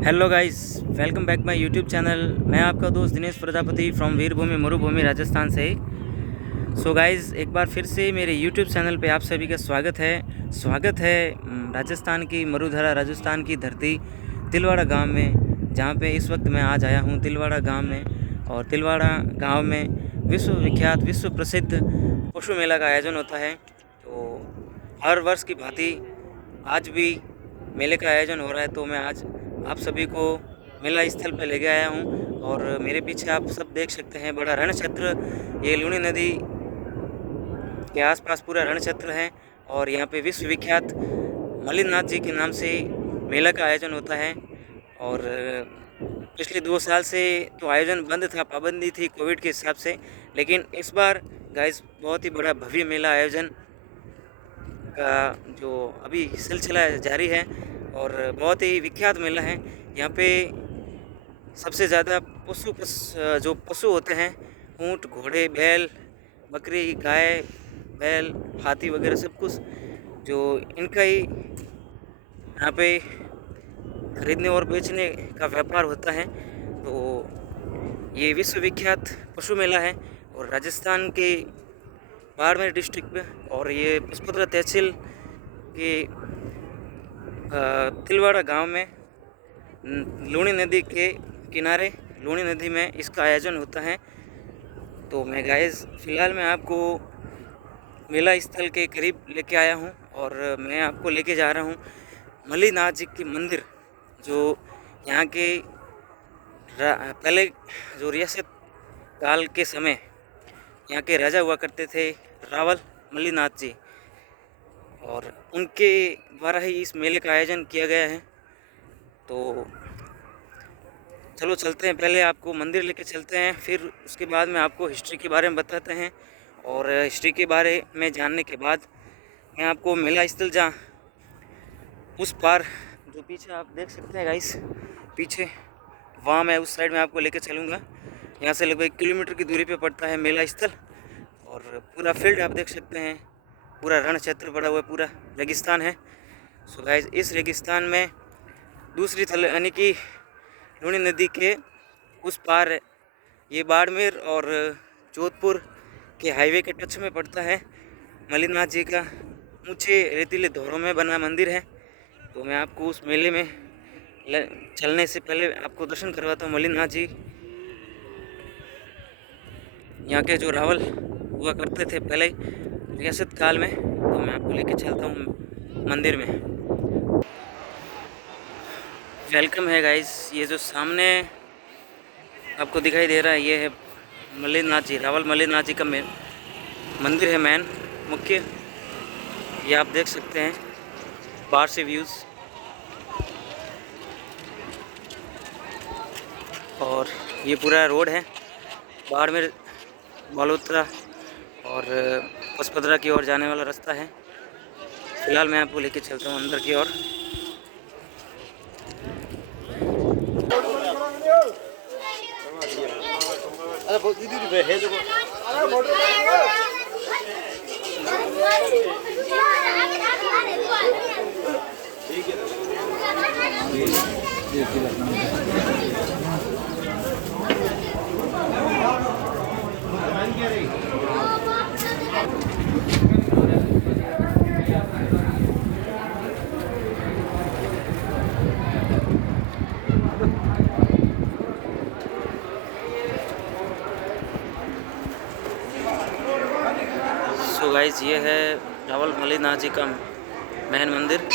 Hello guys, welcome back my YouTube channel. मैं आपका दोस्त दिनेश प्रजापति फ्रॉम वीरभूमि मरुभूमि राजस्थान से। सो गाइस, एक बार फिर से मेरे यूट्यूब चैनल पे आप सभी का स्वागत है राजस्थान की मरुधरा, राजस्थान की धरती तिलवाड़ा गांव में, जहां पे इस वक्त मैं आज आया हूं तिलवाड़ा गांव में। और तिलवाड़ा गांव में विश्वविख्यात, विश्व प्रसिद्ध पशु मेला का आयोजन होता है। तो हर वर्ष की भांति आज भी मेले का आयोजन हो रहा है। तो मैं आज आप सभी को मेला स्थल पर लेके आया हूँ। और मेरे पीछे आप सब देख सकते हैं बड़ा रण क्षेत्र, ये लूनी नदी के आसपास पूरा रण क्षेत्र है। और यहाँ पे विश्व विख्यात मल्लिनाथ जी के नाम से मेला का आयोजन होता है। और पिछले 2 साल से तो आयोजन बंद था, पाबंदी थी कोविड के हिसाब से। लेकिन इस बार गाइस बहुत ही बड़ा भव्य मेला आयोजन का जो अभी सिलसिला जारी है। और बहुत ही विख्यात मेला है। यहाँ पे सबसे ज़्यादा जो पशु होते हैं, ऊँट, घोड़े, बैल, बकरी, गाय, बैल, हाथी वगैरह सब कुछ जो इनका ही यहाँ पे खरीदने और बेचने का व्यापार होता है। तो ये विश्व विख्यात पशु मेला है और राजस्थान के बाड़मेर डिस्ट्रिक्ट में। और ये पचपदरा तहसील के तिलवाड़ा गांव में लूनी नदी के किनारे, लूनी नदी में इसका आयोजन होता है। तो मैं गाइस फ़िलहाल मैं आपको मेला स्थल के करीब लेके आया हूँ। और मैं आपको लेके जा रहा हूँ मल्लिनाथ जी की मंदिर, जो यहाँ के पहले जो रियासत काल के समय यहाँ के राजा हुआ करते थे, रावल मल्लिनाथ जी, और उनके द्वारा ही इस मेले का आयोजन किया गया है। तो चलो चलते हैं, पहले आपको मंदिर लेके चलते हैं, फिर उसके बाद में आपको हिस्ट्री के बारे में बताते हैं। और हिस्ट्री के बारे में जानने के बाद मैं आपको मेला स्थल जहाँ उस पार, जो पीछे आप देख सकते हैं गाइस, पीछे वहाँ मैं उस साइड में आपको लेके चलूँगा। यहाँ से लगभग 1 किलोमीटर की दूरी पे पड़ता है मेला स्थल। और पूरा फील्ड आप देख सकते हैं, पूरा रण क्षेत्र पड़ा हुआ है, पूरा रेगिस्तान है। सो गाइस, इस रेगिस्तान में दूसरी थल यानी कि लूनी नदी के उस पार ये बाड़मेर और जोधपुर के हाईवे के टच में पड़ता है मल्लिनाथ जी का ऊंचे रेतीले धोरों में बना मंदिर है। तो मैं आपको उस मेले में चलने से पहले आपको दर्शन करवाता हूँ मल्लिनाथ जी, यहाँ के जो रावल हुआ करते थे पहले रियासत काल में। तो मैं आपको लेके चलता हूँ मंदिर में। वेलकम है गाइस, ये जो सामने आपको दिखाई दे रहा है ये है मल्लिनाथ जी, रावल मल्लिनाथ जी का मंदिर है मेन मुख्य। ये आप देख सकते हैं बाहर से व्यूज़। और ये पूरा रोड है बाड़मेर, बालोतरा और पचपदरा की ओर जाने वाला रास्ता है। फिलहाल मैं आपको लेके चलता हूँ अंदर की ओर। सो गाइस, ये है रावल मल्लिनाथ जी का मेन मंदिर।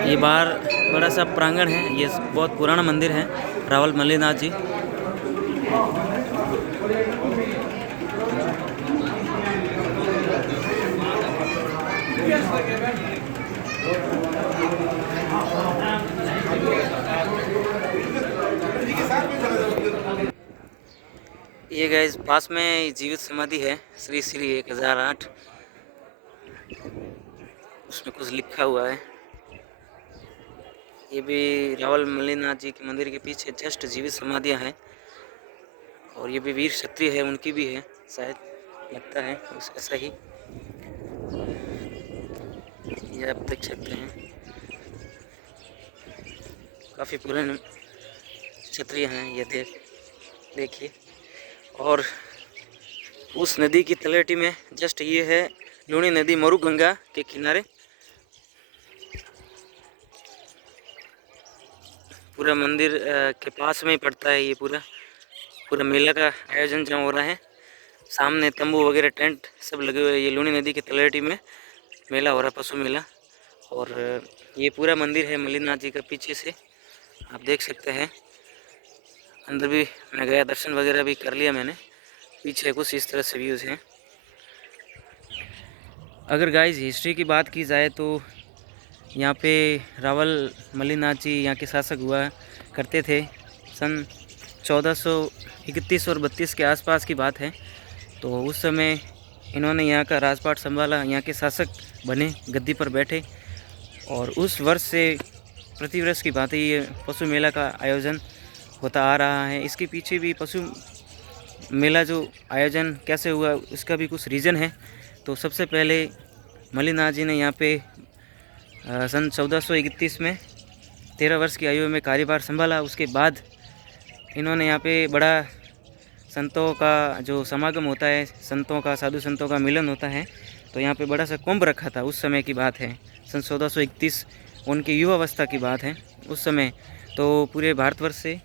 ये बाहर बड़ा सा प्रांगण है, ये बहुत पुराना मंदिर है रावल मल्लिनाथ जी। ये गाइस पास में जीवित समाधि है श्री श्री 1008, उसमें कुछ लिखा हुआ है। ये भी रावल मल्लीनाथ जी के मंदिर के पीछे जस्ट जीवित समाधियाँ हैं। और ये भी वीर क्षत्रिय है, उनकी भी है शायद, लगता है उस ऐसा ही। ये आप देख सकते हैं, काफ़ी पुराने क्षत्रिय हैं ये, देखिए। और उस नदी की तलहटी में जस्ट ये है लूणी नदी मरुगंगा के किनारे। पूरा मंदिर के पास में ही पड़ता है ये पूरा मेला का आयोजन जहाँ हो रहा है। सामने तंबू वगैरह टेंट सब लगे हुए हैं। ये लूणी नदी की तलहटी में मेला हो रहा है, पशु मेला। और ये पूरा मंदिर है मल्लीनाथ जी का, पीछे से आप देख सकते हैं। अंदर भी मैं गया, दर्शन वगैरह भी कर लिया मैंने। पीछे कुछ इस तरह से व्यूज़ हैं। अगर गाइस हिस्ट्री की बात की जाए तो यहाँ पे रावल मल्लीनाथ जी यहाँ के शासक हुआ करते थे। सन 1431 और 32 के आसपास की बात है। तो उस समय इन्होंने यहाँ का राजपाट संभाला, यहाँ के शासक बने, गद्दी पर बैठे। और उस वर्ष से प्रतिवर्ष की भांति ये पशु मेला का आयोजन होता आ रहा है। इसके पीछे भी पशु मेला जो आयोजन कैसे हुआ उसका भी कुछ रीज़न है। तो सबसे पहले मल्लीनाथ जी ने यहाँ पे सन 1431 में 13 वर्ष की आयु में कार्यभार संभाला। उसके बाद इन्होंने यहाँ पे बड़ा संतों का जो समागम होता है, संतों का, साधु संतों का मिलन होता है। तो यहाँ पे बड़ा सा कुंभ रखा था, उस समय की बात है, सन 1431, उनकी युवावस्था की बात है उस समय। तो पूरे भारतवर्ष से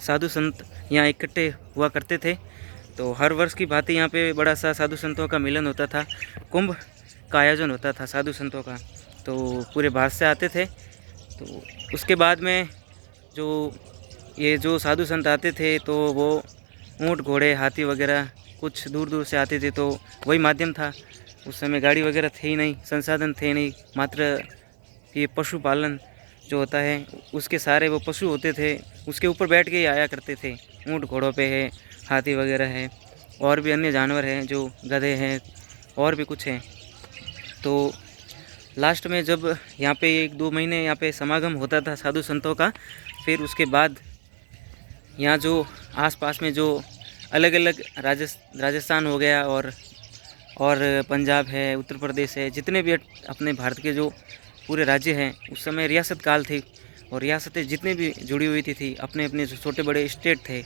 साधु संत यहाँ इकट्ठे हुआ करते थे। तो हर वर्ष की भांति यहाँ पे बड़ा सा साधु संतों का मिलन होता था, कुंभ का आयोजन होता था साधु संतों का। तो पूरे भारत से आते थे। तो उसके बाद में जो साधु संत आते थे तो वो ऊँट, घोड़े, हाथी वगैरह कुछ दूर दूर से आते थे। तो वही माध्यम था। उस समय गाड़ी वगैरह थे ही नहीं, संसाधन थे नहीं, मात्र ये पशुपालन जो होता है उसके सारे वो पशु होते थे, उसके ऊपर बैठ के ही आया करते थे। ऊँट घोड़ों पे है, हाथी वगैरह है, और भी अन्य जानवर हैं जो गधे हैं, और भी कुछ हैं। तो लास्ट में जब यहाँ पे 1-2 महीने यहाँ पे समागम होता था साधु संतों का, फिर उसके बाद यहाँ जो आसपास में जो अलग अलग राजस्थान हो गया और पंजाब है, उत्तर प्रदेश है, जितने भी अपने भारत के जो पूरे राज्य हैं, उस समय रियासत काल थी। और रियासतें जितनी भी जुड़ी हुई थी अपने अपने जो छोटे बड़े स्टेट थे,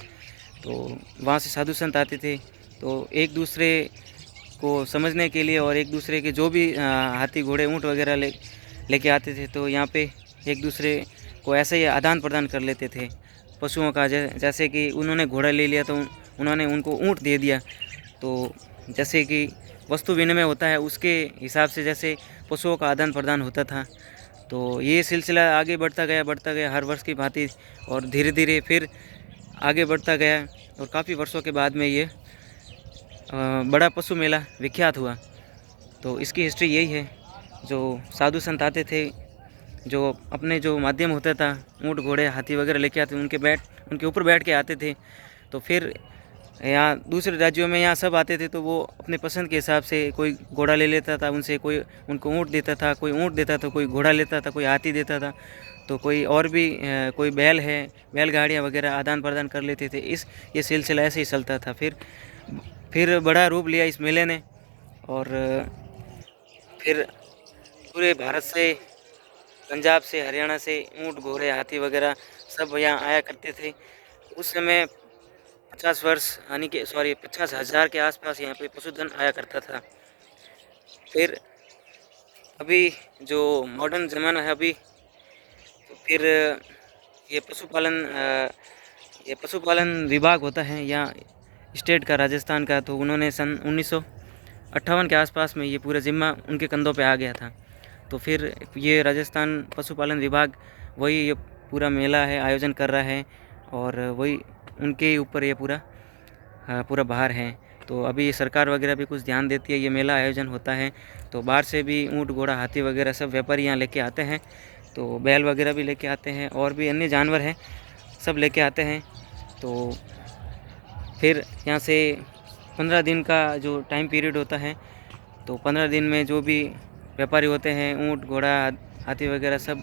तो वहाँ से साधु संत आते थे। तो एक दूसरे को समझने के लिए और एक दूसरे के जो भी हाथी घोड़े ऊँट वगैरह लेके आते थे, तो यहाँ पे एक दूसरे को ऐसे ही आदान प्रदान कर लेते थे पशुओं का। जैसे कि उन्होंने घोड़ा ले लिया तो उन्होंने उनको ऊँट दे दिया। तो जैसे कि वस्तु विनिमय होता है, उसके हिसाब से जैसे पशुओं का आदान प्रदान होता था। तो ये सिलसिला आगे बढ़ता गया हर वर्ष की भांति, और धीरे धीरे फिर आगे बढ़ता गया। और काफ़ी वर्षों के बाद में ये बड़ा पशु मेला विख्यात हुआ। तो इसकी हिस्ट्री यही है। जो साधु संत आते थे, जो अपने जो माध्यम होता था, ऊँट घोड़े हाथी वगैरह लेके आते, उनके ऊपर बैठ के आते थे। तो फिर यहाँ दूसरे राज्यों में यहाँ सब आते थे, तो वो अपने पसंद के हिसाब से कोई घोड़ा ले लेता था उनसे, कोई उनको ऊँट देता था, कोई ऊँट देता था, कोई घोड़ा लेता था, कोई हाथी देता था, तो कोई और भी कोई बैलगाड़ियाँ वगैरह आदान प्रदान कर लेते थे। ये सिलसिला ऐसे ही चलता था। फिर बड़ा रूप लिया इस मेले ने, और फिर पूरे भारत से, पंजाब से, हरियाणा से ऊँट घोड़े हाथी वगैरह सब यहाँ आया करते थे। उस समय 50,000 के आसपास यहाँ पे पशुधन आया करता था। फिर अभी जो मॉडर्न ज़माना है अभी, तो फिर ये पशुपालन विभाग होता है यहाँ स्टेट का, राजस्थान का। तो उन्होंने सन 1958 के आसपास में ये पूरा जिम्मा उनके कंधों पे आ गया था। तो फिर ये राजस्थान पशुपालन विभाग वही ये पूरा मेला है आयोजन कर रहा है, और वही उनके ऊपर ये पूरा भार है। तो अभी सरकार वगैरह भी कुछ ध्यान देती है, ये मेला आयोजन होता है। तो बाहर से भी ऊँट घोड़ा हाथी वगैरह सब व्यापारी यहाँ लेके आते हैं। तो बैल वगैरह भी लेके आते हैं, और भी अन्य जानवर हैं सब लेके आते हैं। तो फिर यहाँ से 15 दिन का जो टाइम पीरियड होता है, तो 15 दिन में जो भी व्यापारी होते हैं, ऊँट घोड़ा हाथी वगैरह सब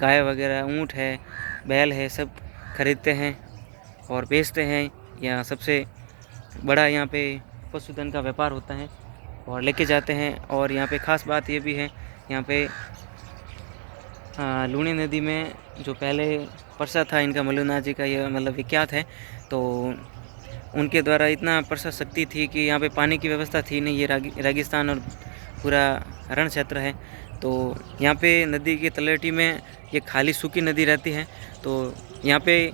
गाय वगैरह, ऊँट है, बैल है, सब खरीदते हैं और बेचते हैं। यहाँ सबसे बड़ा यहाँ पे पशुधन का व्यापार होता है और लेके जाते हैं। और यहाँ पे ख़ास बात ये भी है, यहाँ पे लूनी नदी में जो पहले परसा था इनका, मल्लुनाथ जी का, ये मतलब विख्यात है। तो उनके द्वारा इतना परसा शक्ति थी कि यहाँ पे पानी की व्यवस्था थी नहीं, ये रेगिस्तान और पूरा रण क्षेत्र है। तो यहाँ पे नदी की तलहटी में ये खाली सूखी नदी रहती है। तो यहाँ पे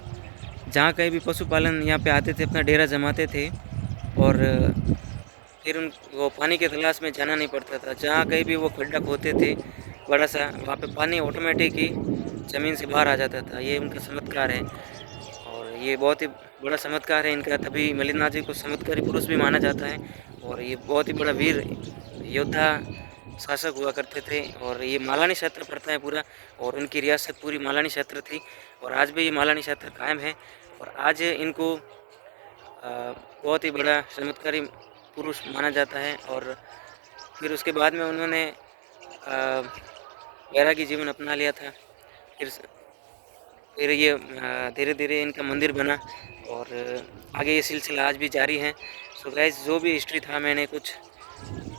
जहाँ कहीं भी पशुपालन यहाँ पे आते थे, अपना डेरा जमाते थे और फिर उन वो पानी के तलाश में जाना नहीं पड़ता था। जहाँ कहीं भी वो खड्डा खोदते थे बड़ा सा, वहाँ पे पानी ऑटोमेटिक ही ज़मीन से बाहर आ जाता था। ये उनका चमत्कार है और ये बहुत ही बड़ा चमत्कार है इनका, तभी मल्लिनाथ जी को चमत्कारी पुरुष भी माना जाता है। और ये बहुत ही बड़ा वीर योद्धा शासक हुआ करते थे और ये मालानी क्षेत्र पड़ता है पूरा, और उनकी रियासत पूरी मालानी क्षेत्र थी और आज भी ये मालानी क्षेत्र कायम है। और आज इनको बहुत ही बड़ा चमत्कारी पुरुष माना जाता है। और फिर उसके बाद में उन्होंने वैरागी जीवन अपना लिया था। फिर ये धीरे धीरे इनका मंदिर बना और आगे ये सिलसिला आज भी जारी है। सो गाइस, जो भी हिस्ट्री था मैंने कुछ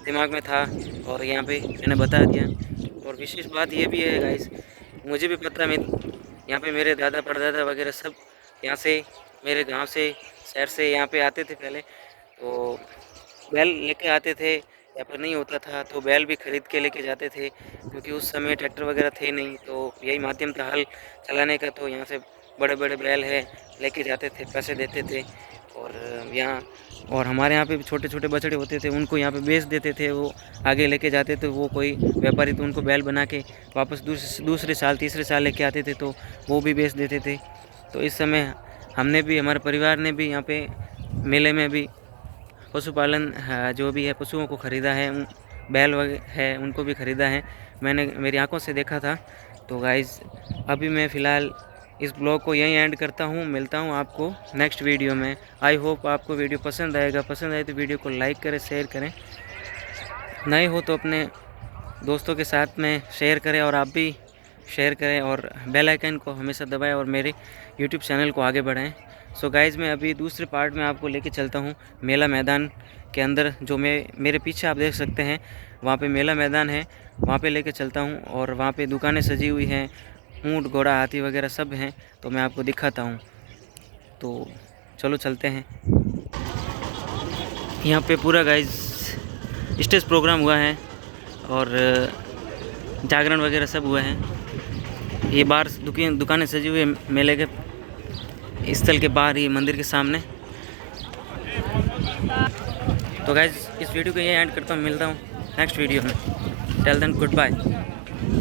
दिमाग में था और यहाँ पे मैंने बता दिया। और विशेष बात ये भी है गाइस, मुझे भी पता है, यहाँ पे मेरे दादा परदादा वगैरह सब यहाँ से, मेरे गांव से, शहर से यहाँ पे आते थे पहले। तो बैल लेके आते थे, या फिर नहीं होता था तो बैल भी ख़रीद के लेके जाते थे, क्योंकि उस समय ट्रैक्टर वगैरह थे नहीं। तो यही माध्यम था हल चलाने का। तो यहाँ से बड़े बड़े बैल है लेके जाते थे, पैसे देते थे। और हमारे यहाँ पे भी छोटे छोटे बछड़े होते थे, उनको यहाँ पे बेच देते थे, वो आगे लेके जाते थे वो कोई व्यापारी, तो उनको बैल बना के वापस दूसरे साल तीसरे साल लेके आते थे, तो वो भी बेच देते थे। तो इस समय हमने भी, हमारे परिवार ने भी यहाँ पे मेले में भी पशुपालन जो भी है पशुओं को ख़रीदा है, बैल वगैरह है उनको भी ख़रीदा है, मैंने मेरी आंखों से देखा था। तो गाइज़, अभी मैं फ़िलहाल इस ब्लॉग को यहीं एंड करता हूँ। मिलता हूँ आपको नेक्स्ट वीडियो में। आई होप आपको वीडियो पसंद आएगा। पसंद आए तो वीडियो को लाइक करें, शेयर करें, नए हो तो अपने दोस्तों के साथ में शेयर करें और आप भी शेयर करें और बेल आइकन को हमेशा दबाएं और मेरे यूट्यूब चैनल को आगे बढ़ाएं। सो गाइज़, मैं अभी दूसरे पार्ट में आपको लेके चलता हूँ मेला मैदान के अंदर, जो मेरे पीछे आप देख सकते हैं, वहाँ पे मेला मैदान है, वहाँ पे लेके चलता हूँ। और वहाँ पे दुकानें सजी हुई हैं, ऊँट घोड़ा हाथी वगैरह सब हैं, तो मैं आपको दिखाता हूँ। तो चलो चलते हैं। यहाँ पे पूरा गाइज़ स्टेज प्रोग्राम हुआ है और जागरण वगैरह सब हुआ है। ये बाहर दुकानें सजी हुई है मेले के स्थल के बाहर, ही मंदिर के सामने। तो गाइज़, इस वीडियो को यहीं एंड करता हूँ। मिलता हूँ नेक्स्ट वीडियो में। Till then, good bye.